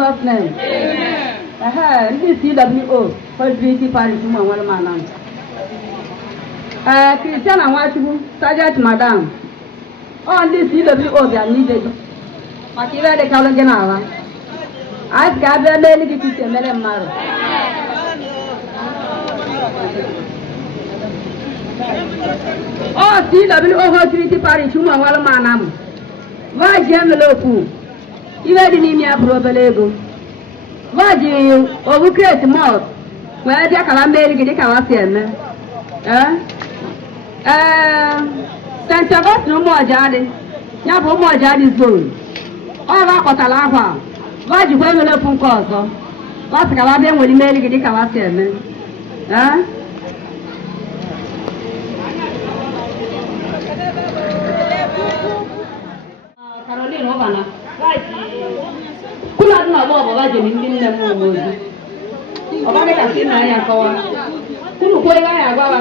Jesus' name. This CWO, Fertility Parish, Madam. Christian and Wachu, Sergeant Madam. On this CWO, they are needed. But even the Kalangana, I gather many people to Madam Maro. Oh, CWO, Fertility Parish, Madam. Why, Jam the local? Even the name of Robelego. Why do you overcreate more? Where the Calamari get a Cawasian? Santa Bot no more Jardin. Yabo more Jardin's zone. All about Cotalava. Why do you wear a phone call? What's Calabian when you make it a Cawasian? Caroline Ovana. Kula na baba baje mimi na Mungu. Obale kasina ya kwa. Kulu kwa ya baba.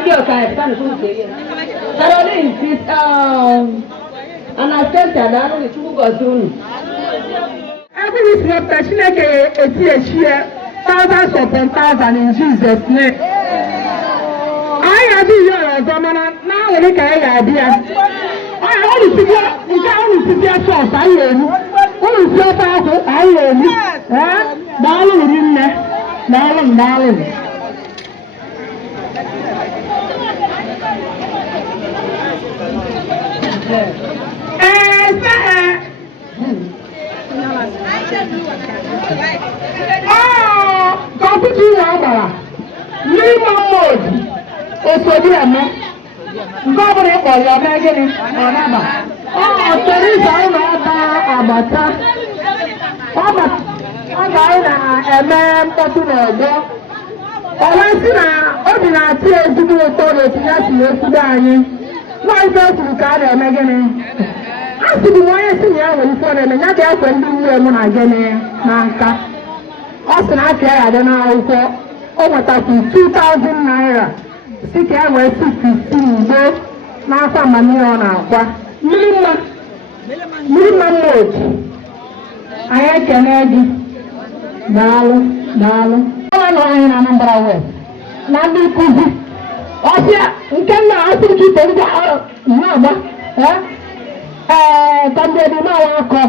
Ndio kae sana tunje. Caroline is an assistant na ni tuko zone. Every is not passionate share thousands upon thousands in Jesus name. I have you governor now we can idea. I only see you can only see your source. I hear you. Only see your source. I hear you. Darling, in there. Darling. Governor your magazine or number. Teresa, Abata. A man, Popular. Olasina, Obina, tears to do a toilet, yes, dying. Why don't you call your magazine? As to the way I see you for them, and not there when you were when I get in, Nanka. Austin, I care, I don't know, over 2,000 naira. Siki awe 615 na afa mani ona akwa minimum wage aya kenedi dalu ona no aya na Anambra West na ndi kuzi osia nkenna asiki teriga mama tambe di ma wako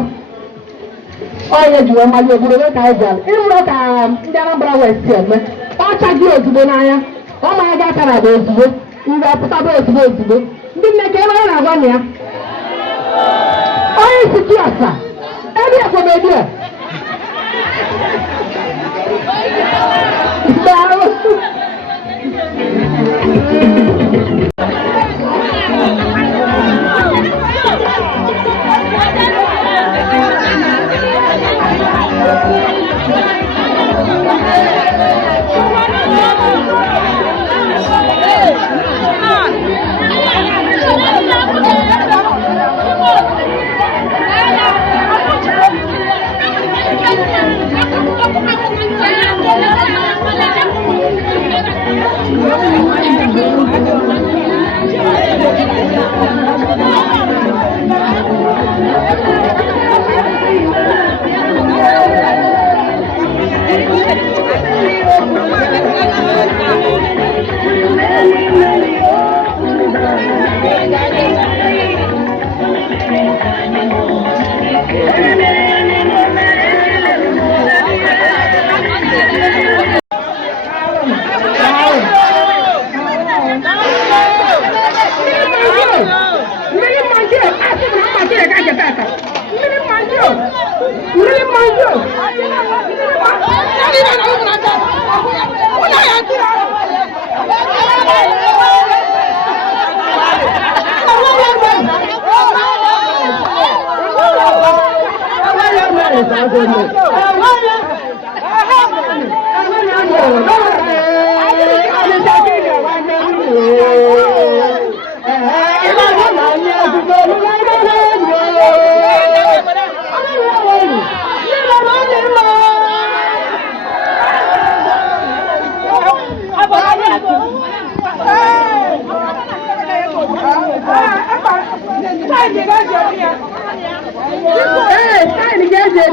oye juwe mali oguro ka ejal imro ka ndi Anambra West eme ocha gi ojubo na anya. Oh my God, I don't know. You got to have a vote. Didn't make any one here. Oh, it's a kiasa. Any of them here.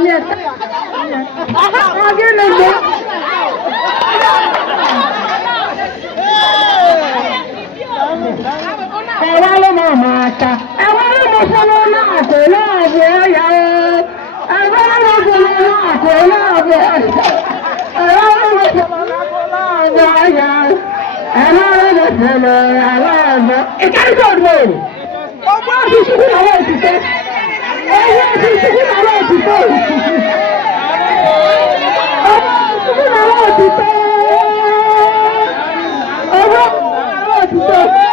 ní ẹ̀ka. Ọdún ló gbé. Ẹ̀wá ló mọ̀ máa ta. Ẹ̀wá ló mọ̀ sọ́nà náà kò náà bẹ̀ ẹ̀yà o. Ẹ̀wá ló mọ̀ sọ́nà náà kò náà bẹ̀ ẹ̀yà. Ẹ̀wá ló mọ̀ sọ́nà náà kò náà bẹ̀ ẹ̀yà. Ẹ̀wá ló mọ̀ sọ́nà aláàbọ̀. Ìkẹ́rìkọ̀ lò. Ọgbọ́n ti ṣubú lọ́wọ́ òṣìṣẹ́. Ọgbọ́n ti ṣubú lọ́wọ́ òṣìṣẹ́. Ọgbọ́n ti ṣubú lọ́wọ́ òṣìṣẹ́. Ọgbọ́n ti ṣubú lọ́wọ́ òṣìṣẹ́.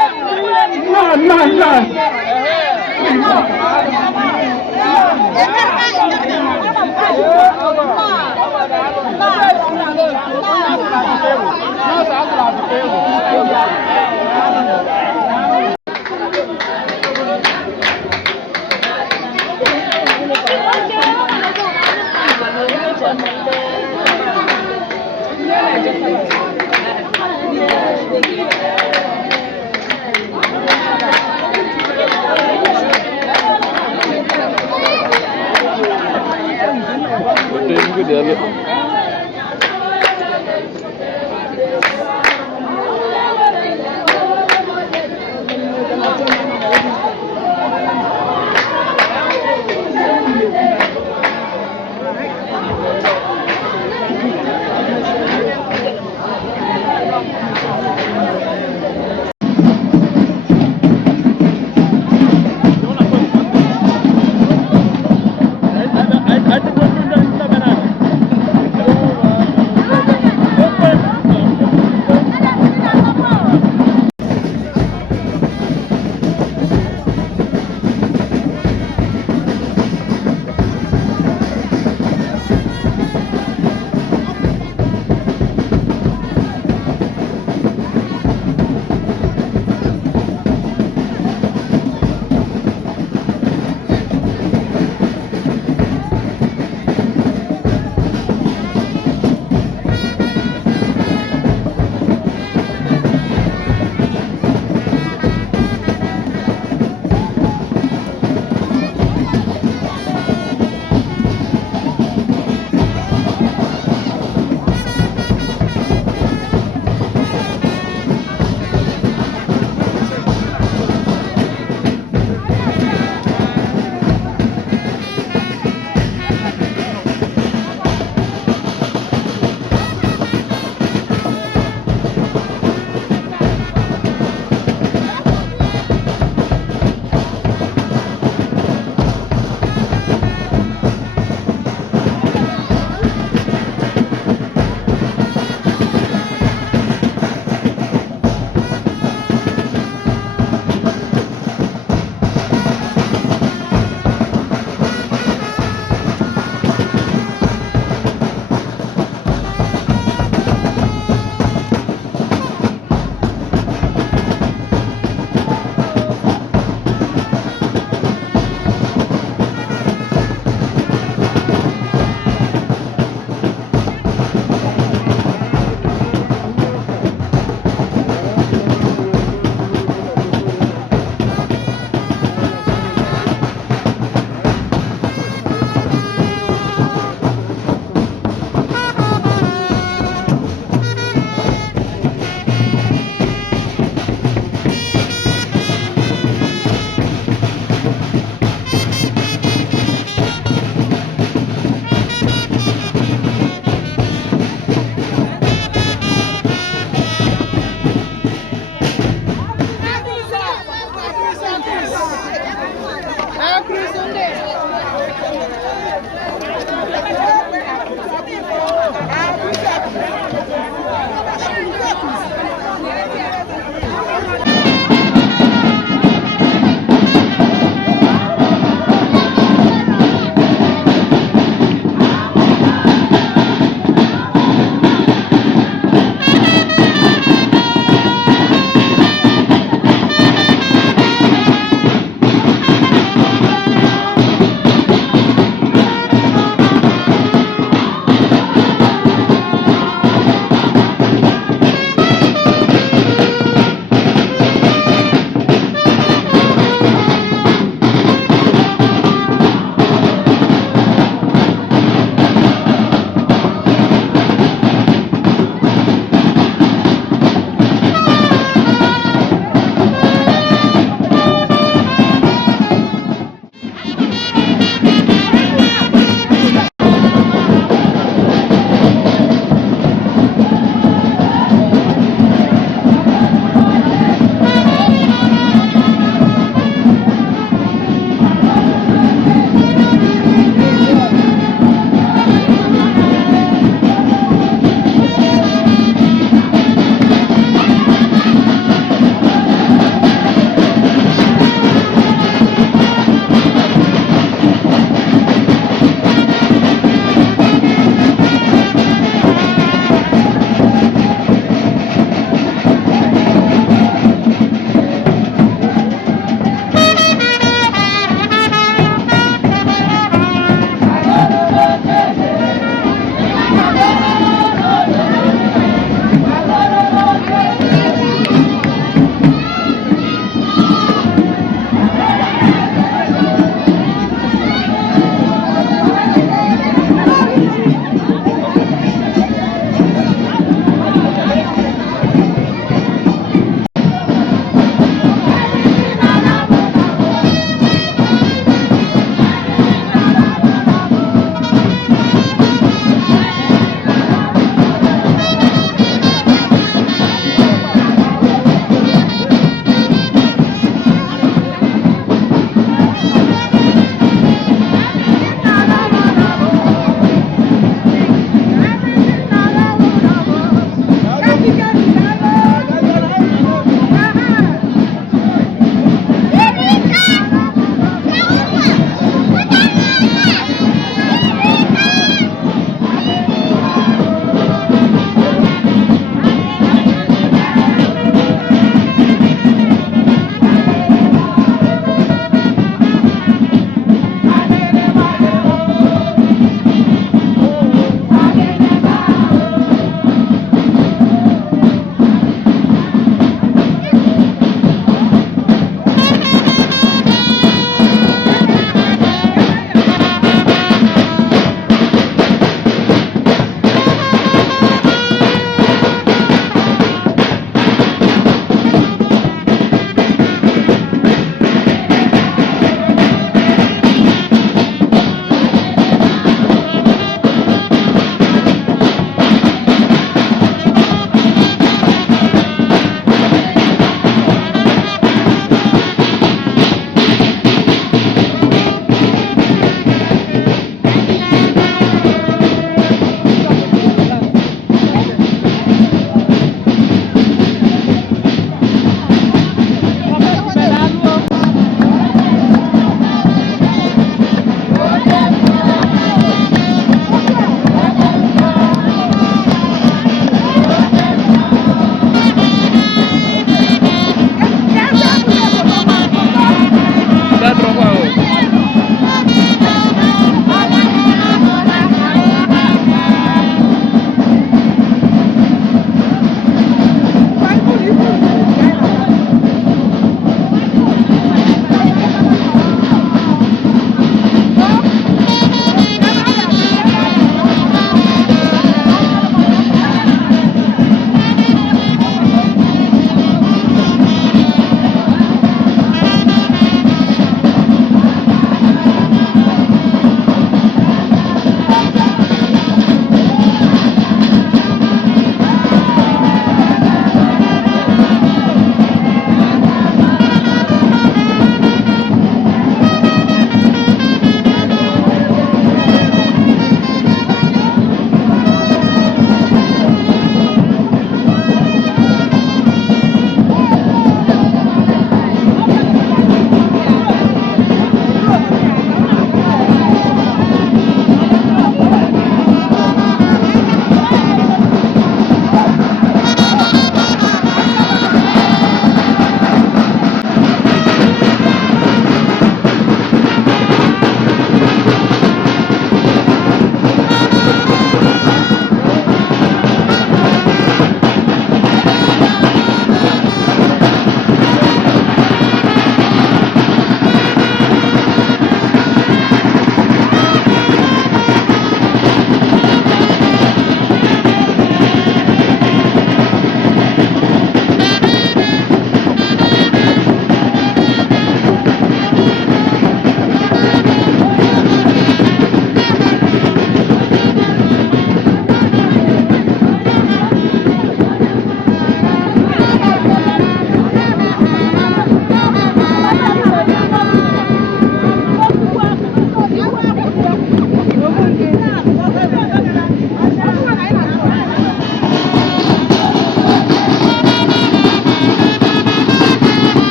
No.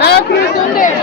Happy Sunday.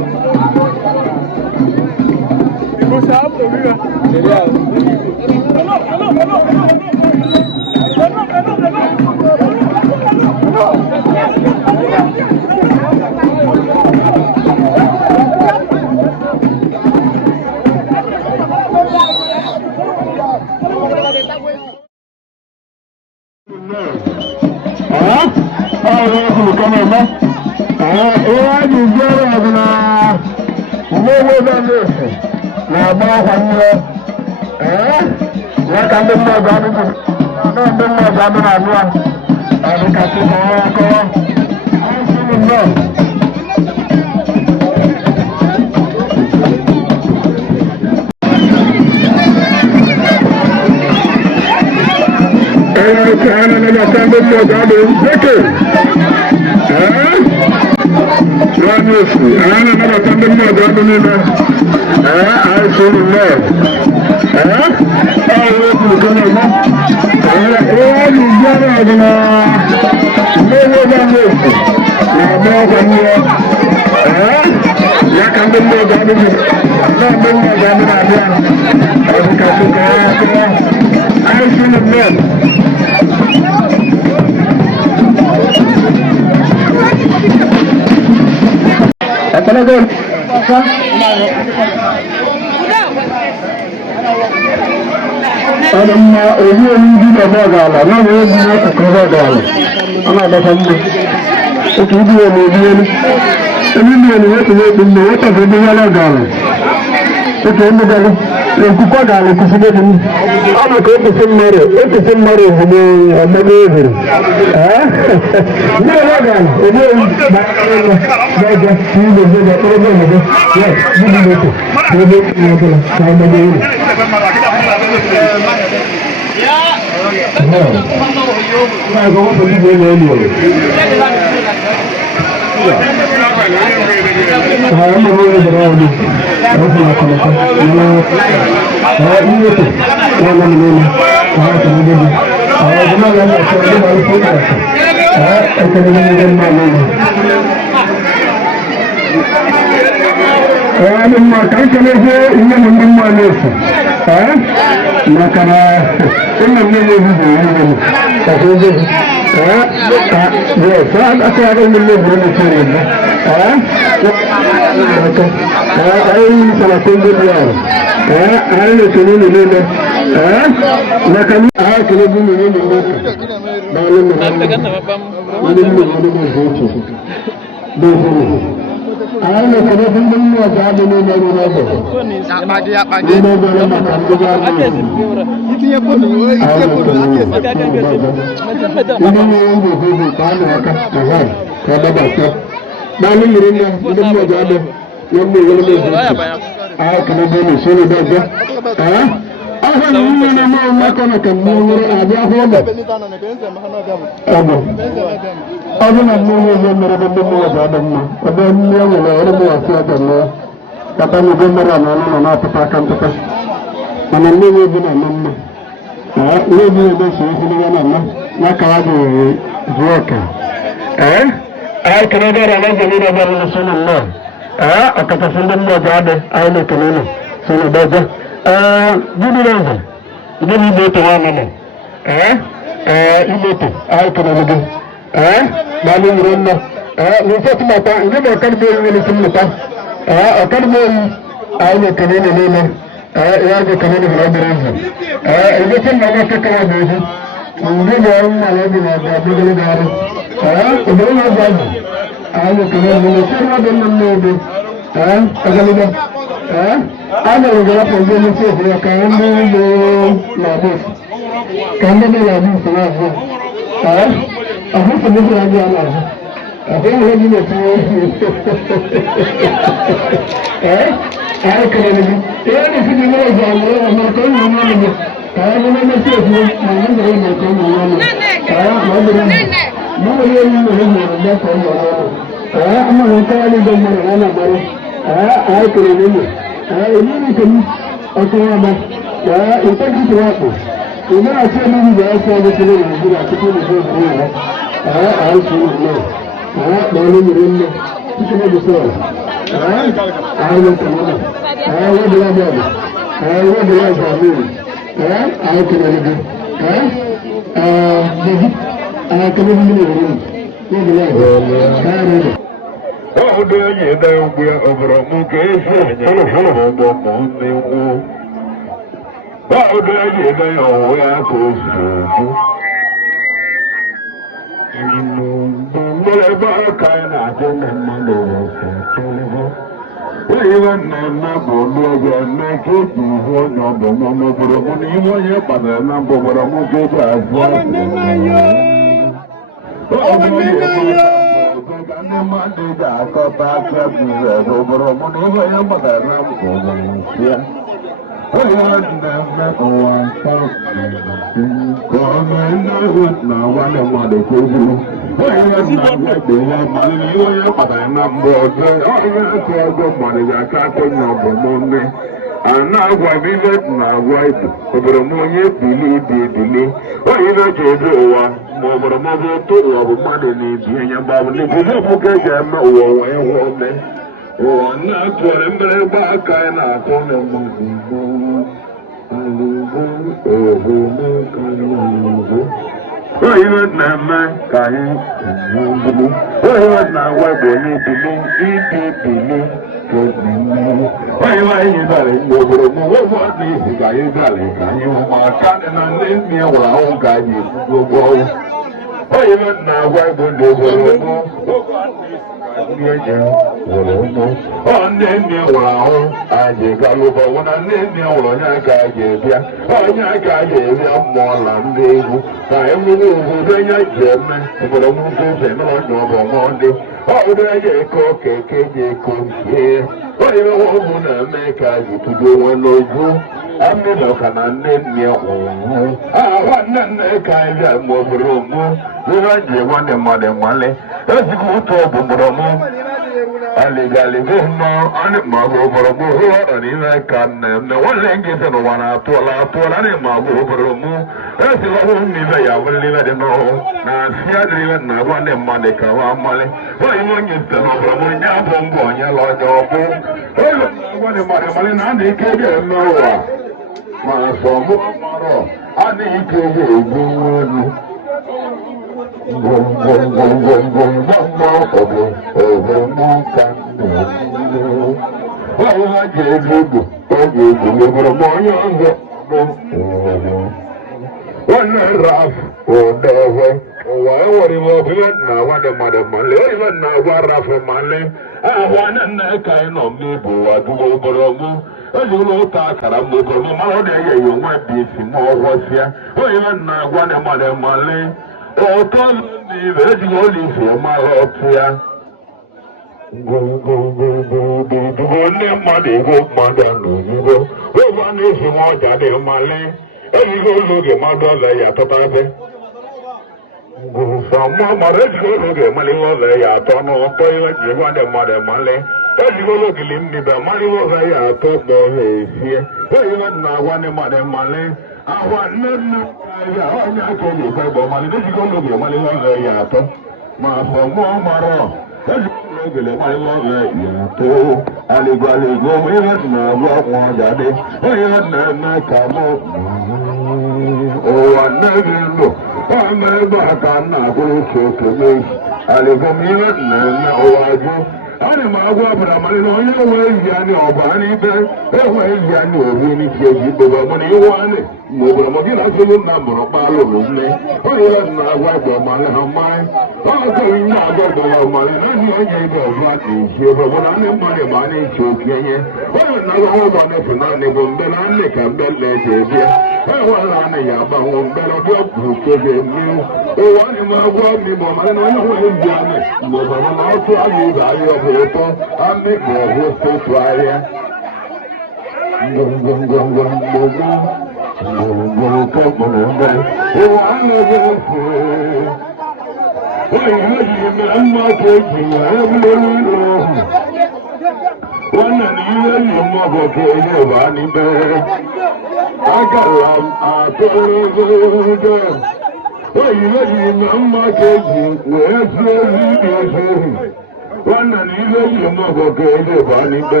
nwanna na ihe yi m ọgọ ka ego bụ n'ikpe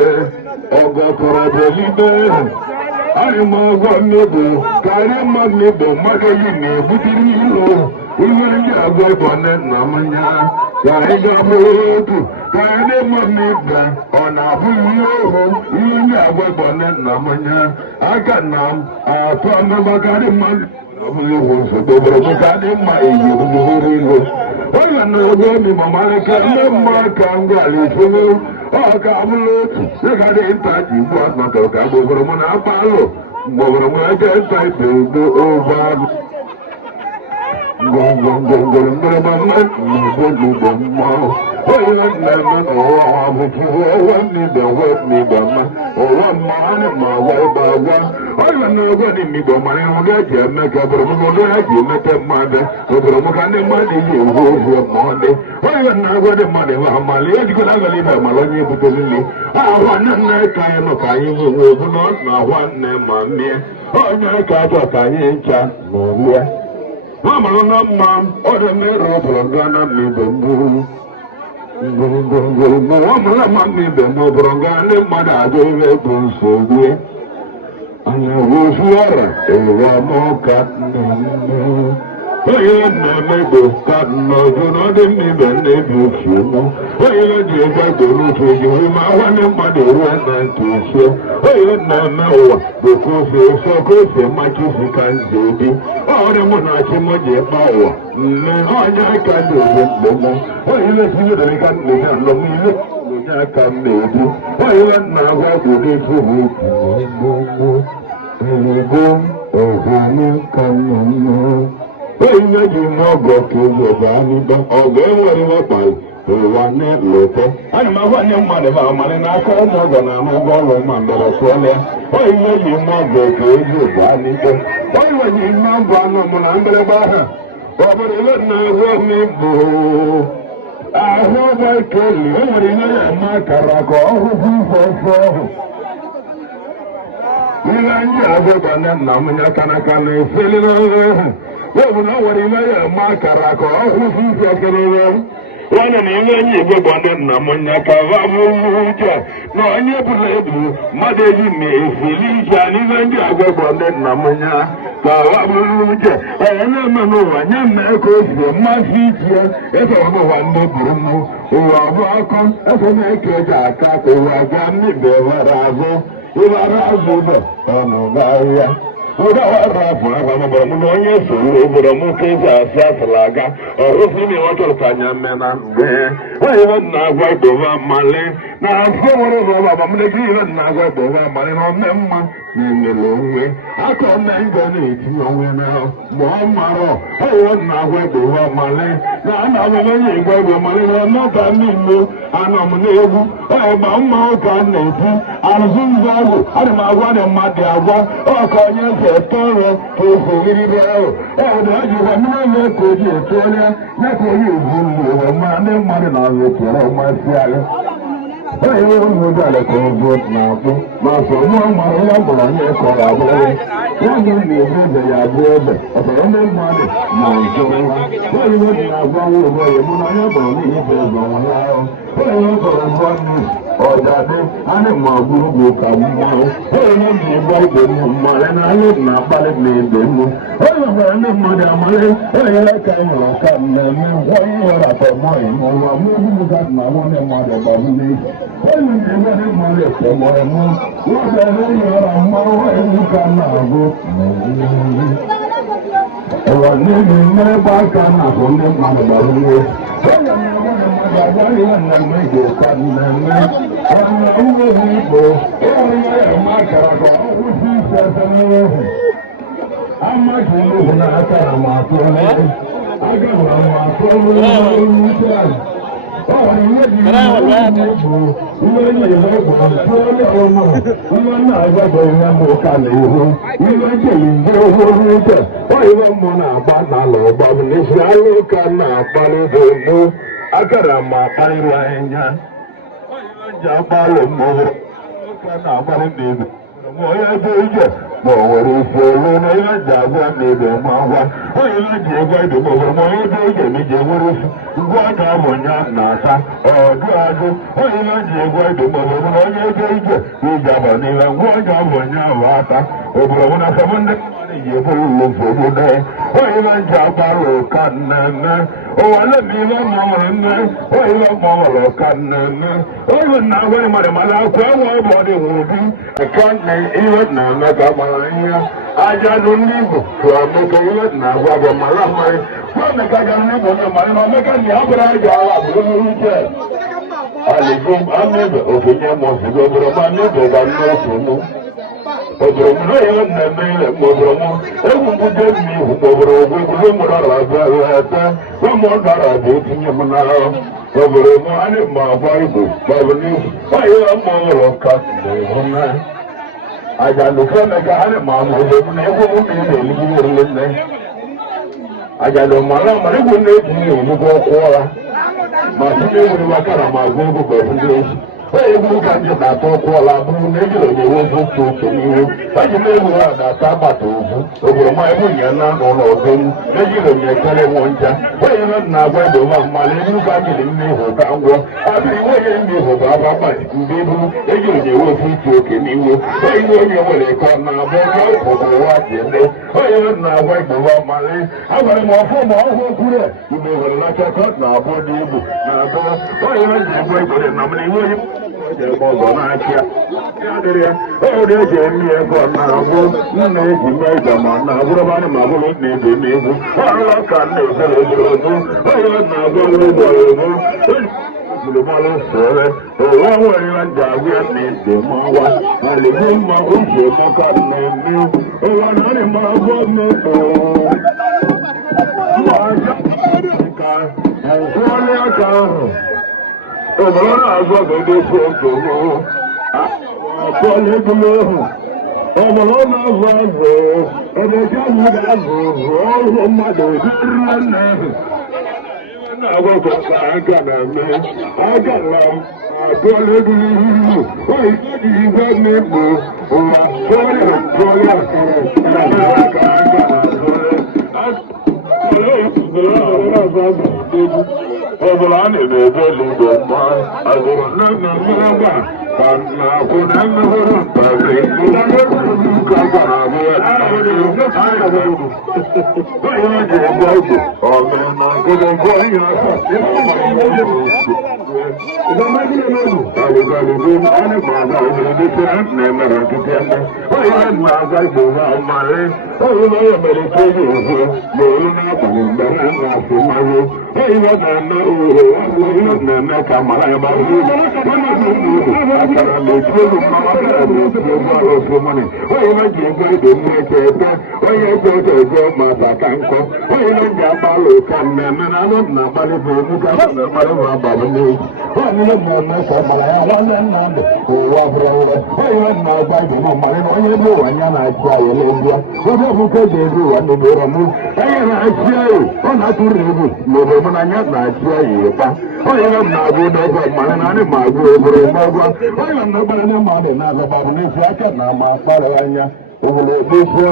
ọgọ kọrọ bụ n'ikpe anyị ma ọgọ mmegbu karịa mmadụ n'igbo mmadụ eyi na-ebutiri ilo ihe ndị agwa ịbụ nne nna m nya ka anyị ga-abụrụ otu ka ndị mmadụ n'igba ọ na-abụ ihe ohu ihe ndị agwa ịbụ nne nna m nya aka nna m atụ mmemme karịa mmadụ ọbụla iwu nsogbu bụrụ m ka dị mma eyi ogbugoro ilu onye na oge obi mamalika ndị mma ka ngwala ifunu ọ ka abụla otu dịka dị nta ji igbu maka ka gbogoro m na akpalụ gbogoro m ege nta ite ugbo oge anụ ngwongwongwongworo mgbịrịgba mmadụ mmanwụ onye na-eme n'ụwa abụfụ ụwa n'igbo nwe n'igbo mma ụwa mmanụ ma gwa ịba gwa onye na-egwe n'ime igbo mara ịhụ ga-eji eme ka obodo m n'ụdị ya ji emete mmadụ obodo m ka ndị mmadụ ji ewu ohu ma ọ dị onye na-agwa ndị mmadụ ha amala ya jikọta agala ibe amala onye ebute nile ahwa nne nne ka anyị nọ ka anyị nwe ebu na ahwa nne ma mmịa onye ka achọ ka anyị ncha na olie nwa mara na mma ọ dị mmerụ ọbụrụ gaa na mmibe mburu ngorongoro ma nwa mara mma mmibe ma ọbụrụ gaa ndị mmadụ ajọ ihe bụ nsogbu anya wofu ọra ewa mọka nne onye na-emegbo ka nnọdụ n'ọdị mmibe na-ebi ofi mụ onye ji ebe gbo n'ofe ejiri ma nwanne mmadụ ruo na nke ise onye na-eme ụwa bụ kofe ofe kofe machisi ka nze obi ọrụ mụ na achị mụ ji ekpa ụwa mme onye aka ndị ozi mgbe mụ onye lesiri ka nne ya nọ m ile onye aka m na-ebu onye na-agwa obodo efu ha okwu Ego ọ̀hún kanọ̀nà. Onye ji n'ọgọ ka ụzọ baa n'ibe ọgọ enwere nwekpali ụwa na-eleta. Ana m agwa ndị mmadụ ma amalị n'aka ụmụ ọgọ na anụ ụgwọ ọrụ ma mbere sụọla ya. Onye ji n'ọgọ ka ụzọ baa n'ibe. Onye ji n'ọgọ anọ mụ na mgbịrịgba aha. Obodo ile na-agwa m bụ ahụ ọgba ikeli o nwere ihe ya ama akara ka ọhụhụ ife ofe ọhụ. Ihe ndị agwagwa nne nna m ya kanaka na-efeli n'ọrụ ahụ bụ na ọ nwere ihe ya eme akara ka ọ hụsị isi ekerere onye na ihe enyi igwegwa nne nna m ya ka ha bụrụ uche na onye bụla ebu mmadụ eji na-efeli ije n'ihe ndị agwagwa nne nna m ya ka ha bụrụ uche onye na-eme n'ụwa nye mee ka o si mmasị iti ya esowa n'ụwa ndị buru m ụwa bụ akọ eso na-eke eji aka ka ụwa gaa mmibe were azụ ịbara azụ ụlọ ọnụ garịa ụda wara afọ ahụ mabara mụ na onye soro obodo m ka ịzụ asị asịrị aga ọrụsị ime nwatụrụ ka anya mme na mgbe onye na-agwa igbowe amali na afọ nwere ụzọ ọba m na-eji ihe na-agwa igbowe amali na ome mma na-emere onwe aka ome ngo na-etinye onwe na ma ọ marọ onye na-agwa igbowe amali na ana m onye igwe igbo amali na ọnọta n'ime anọ m n'egwu onye gba mma ụka na-eti arụzụ ngwa ọgwụ ana m agwa na mmadụ agwa ọka onye si eto ọrụ ka ofe eriri ahụ ọbụdụ ha ji gwa mmiri ole ka o ji eto onye ya ka onye ebu nri ụwa ma ndị mmadụ na-ahụ ekere ọmasị anyị onye ụmụ ụgbọala ka ozu na-akpụ ma sọ mụọ mara onye gwara onye kọrọ abụrụ ya gị na-ebu eze ya abụọ eze ọtara ndị mmadụ na nzo nwa onye oji na-agwa nwa ụgbọ ya mụ na onye gwara n'ihi bụ eze ọnwa ya ahụ onye kọrọ mbọ nnu ọjadị anyị ma gburugburu ka mmanwụ onye ji ịgba igbe mụ mmalị na anyị na-akpalị na ebe mụ onye gwara ndị mmadụ amalị onye ka anyị hụrụ ka mmemme ngwa nwere atọ mọghị n'ụwa mụ ugwu ka na nwanne mmadụ gbabụ n'eji onye na-egwe ndị mmadụ ekpemọrọ mụ nwata onye ọra mmanwụ ewu ka na-agụ ụwa niile mmerịgba aka na-ahụ ndị mmadụ gbabụ n'eji Agbaghị na mmejọ ka mmemme ọnụ ụlọ Igbo onye ya ma akara ka ọ kwụsị isi asa n'ohu amaghị n'ohu na akara ma atụle agara ma atụle n'ute ahụ ọ nwere ihe dị bụ ihe niile bụ ntụole ọnụ ihe na-agwagọ ihe m ụka na ihu ihe nkeli ndị ohuru ute oyibo mmụọ na-agba n'ala ụgbọ bụ n'isi alụ ụka na-akpali bụ mụ agara ma akparịla anya onye ji agbalị mmụọ ụka na-agbalị n'ebe onye dị ije ma o nwere isi olu na ihe ji agwa na ebe ma ngwa onye ihe ji egwa ibe ma ọ ma onye dị ije na ije nwere isi ngwa ọja bụ nya na-asa ọdụ azụ onye ihe ji egwa ibe ma ọ na onye dị ije ije aba n'ihe ngwa ọja bụ nya bụ ata obodo bụ na asọmụ ndị mmadụ ji eburu ụlọ nsogbu dị onye ihe ji agbara ụka nnemme ụwa lebi ihe ọmụrụ nne onye ihe ọmụrụ ụka nnemme onye na-agwa mmadụ mara akwa enwe ọbọdị nwụrụ di ka na ihe na-eme ka mara ihe aja nụ ndị Igbo tụọ meka ihe na-agwa gị mara mmarị nwanne ka ga ndị Igbo ndị mara na omeka na ya bụrụ aja agha bụ onye ike alịgo amebe okenye mọsịgo obodo ma mebe ga nne mụ obodo m na ihe na-eme ile mgbe obodo m egwu mgbute m n'ihu mgbe obodo ogwe egwuwe mụrụ ọrụ abụọ ete ụmụ ọdara bụ etinye m n'ahụ obodo m anyị ma agwa Igbo maọbụ n'ihu ihe mma ọhụrụ ka na-ehu na aja lụfeme ka anyị ma ama obodo na egwu m na ị na-eligide erile nne aja lụ mara mara egwu na-etinye elugo ọkwụ ọra ma tinye egwu makara ma agwa egwu ka ọbụ ndị echi egwu ka njem na-atọ ụkwụ ọla bụrụ na ejiri onye ozu otu oke n'ihu eji m egwu ha na-ata agbata ozu obodo ma egwu nya na anọ n'ọzọ m ejiri onye ekele nwe ncha onye ihe na-agwa egbe nwa mmalị elu ka jiri nne ihu ka ngwọ abịrị nwoye nne ihu bụ aba mmadụ mgbe ibu ejiri onye ozu otu oke n'ihu onye onye nwere ka ọ na-abụ onye ọkụkụ ụwa ji eme onye ihe na-agwa egbe nwa mmalị agwara m ọfụ ma ọhụụ kwuru igbo nwere lachakọ na-abụ dị igbo na-abụ onye ihe na-agwa egbe na mana iwe ọgọ n'aka obodo eji eme ego na-abụ nna eji mee ịga ma na-abụrụ anyị ma bụrụ nna ebe n'egwu ọrụla ka na-ebere ogologo onye na-agwa ụgbọ ego gburugburu sere ụwa nwere ndị agwa na ede mawa alịgo mma ụzọ maka na-eme ụwa na anyị ma agwa mmekọ ma aja ka nkwụọrị aka ahụ obodo na-azụ ọgọdọ esi nsogbu akpọla egwume ahụ obodo na-azụ azụ ebe ka anyị ga-azụ ọhụrụ mmadụ jirila nna ahụ na-agwakọ ka aka na-eme aka na akpọla egwume ihu oyibo ji igwe na-ekpo ụwa tụọrịa tụọrịa ka aka ọbụla a na-eme ebe eluigwe mma agụrụ nne nna mmegba ka na-akwụ na mmehụrụ ntazi ka gwara abụọ onye ji egbe ọgwụ ọmụ na nkụdọgwụ ihe alụgalụgo anyị ga-aga obodo na-emere nkịtị eme onye na-aga igbo ha mmarị onye ya mere ka oge ozo ma olu na-abalị mgbe ha na-asụ mmarụ onye na-eme ure ihe na-eme ka mara ya gbara akara na-eti olu mmanụ na-eti ụgbọala osomani onye ji ego ide mmeke ete onye eji ọjọ ego ma bata nkọ onye ji agbalị ụka mmemme na anụ na-agbalị bụ emuka na-agbalị bụ abalị n'eji onye mmemme ka ọ gbara ya nwanne nna ndụ ụwa bụrụ ụra onye na-agba ibe m mmalị na onye bụ ụwa anya na-achị anyị n'ezie oge ọbụka ji ezi ụwa n'obodo m onye na-achị anyị ọ na-atụrụ egwu n'obodo m n'anya na-achị anyị ịkpa onye na-agụ ụdọgọ mmalị na anyị ma agụ obodo mmagwa onye na-agbara ndị mmadụ na-agababụ n'isi aka na ma akpara anya obodo ekpesie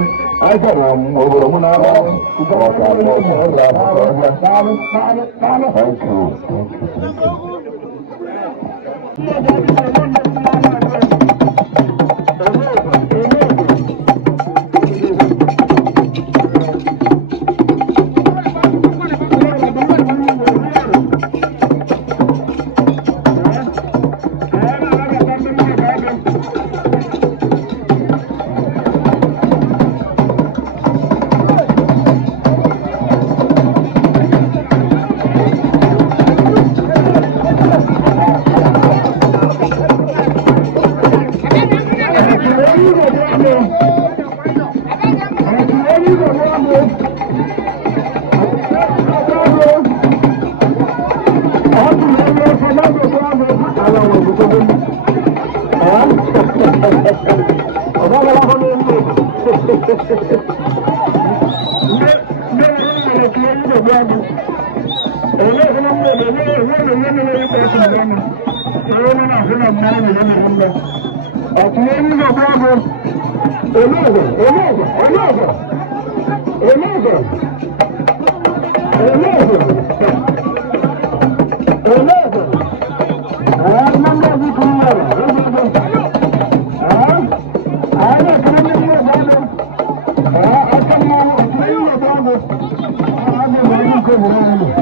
aka na obodo m na-agba maka ọ̀túnlẹ́yìn náà bravo olóògùn olóògùn olóògùn olóògùn olóògùn olóògùn àwọn ọmọdé ọdún kan wà rẹ̀ olóògùn àwọn ọ̀túnlẹ́yìn náà bravo akẹ́mọ̀ ọ̀túnlẹ́yìn náà bravo àwọn ọmọdé ọdún kan wà rẹ̀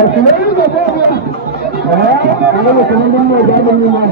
ọ̀túnlẹ́yìn náà bravo àwọn ọ̀túnlẹ́yìn náà bravo ní wọn.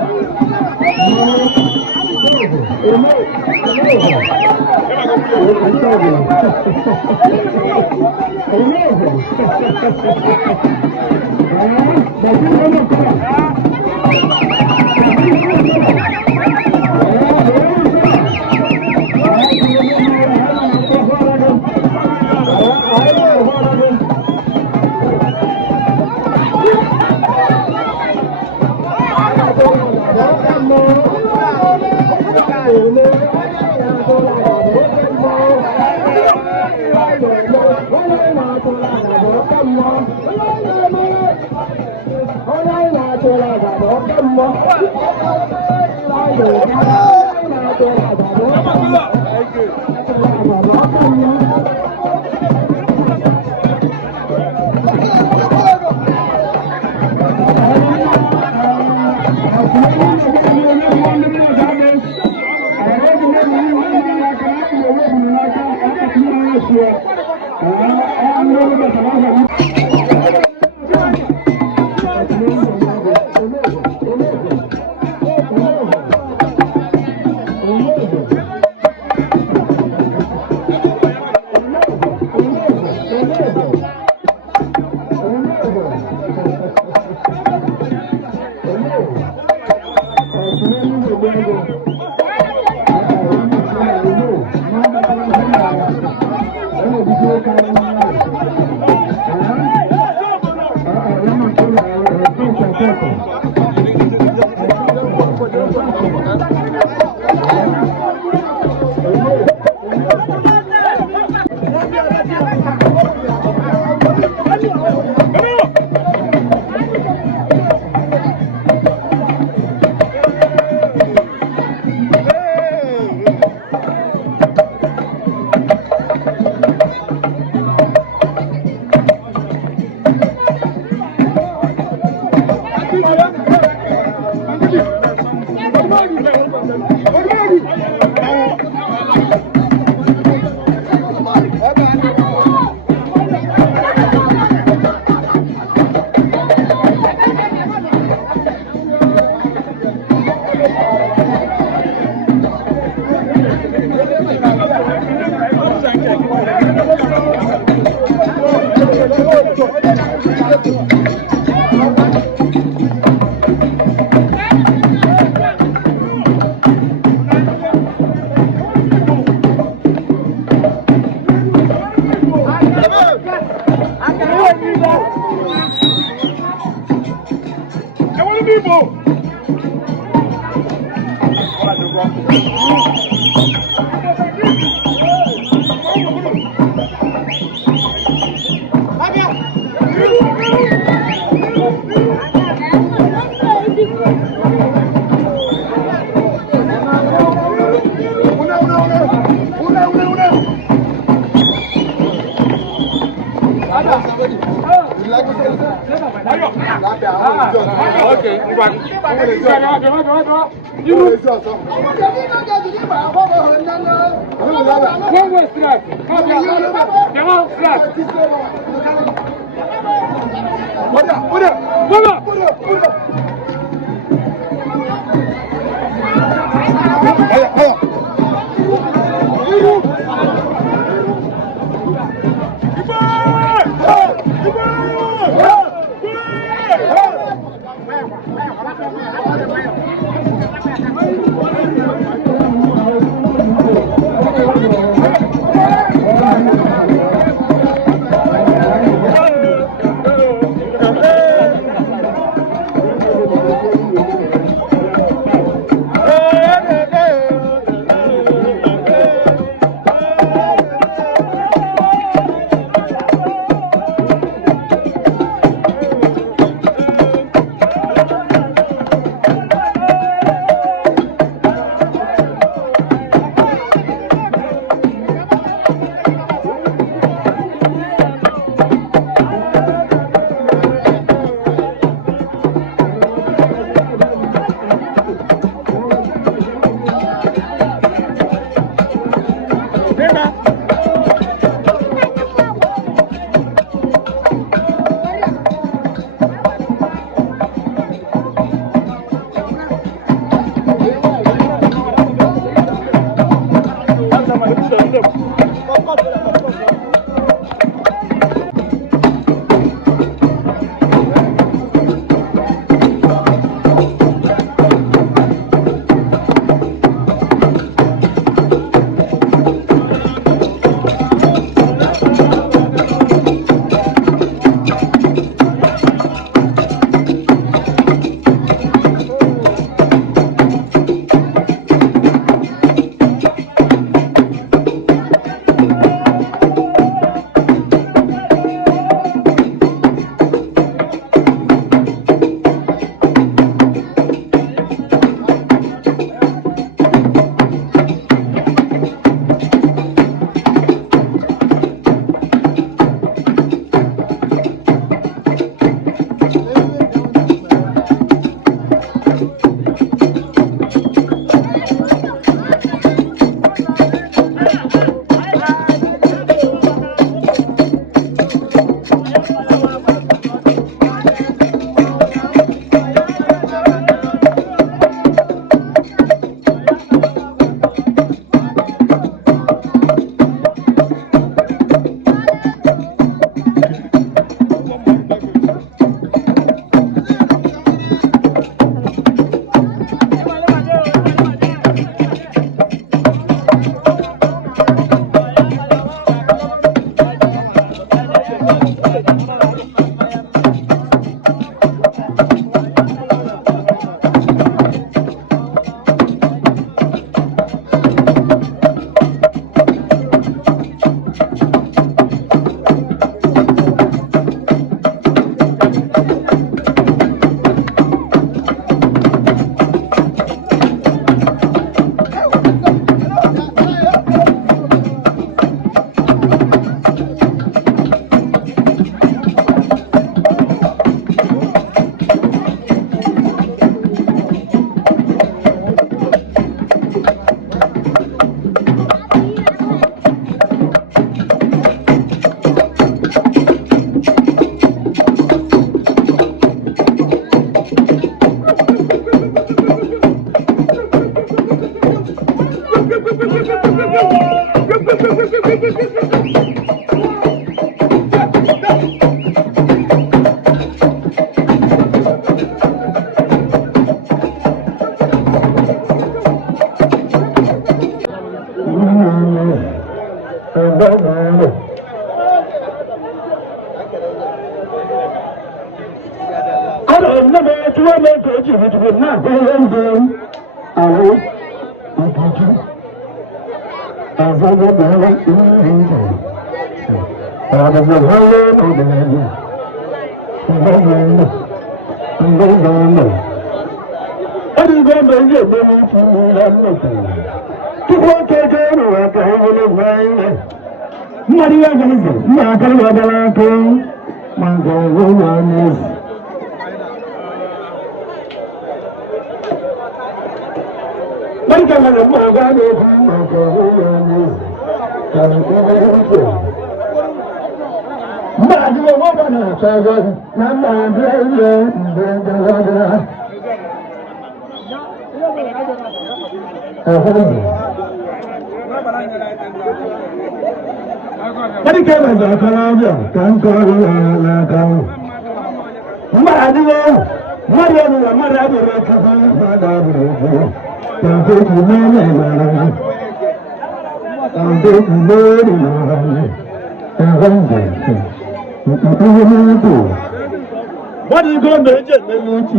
What is going to do? What is going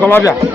Colombia.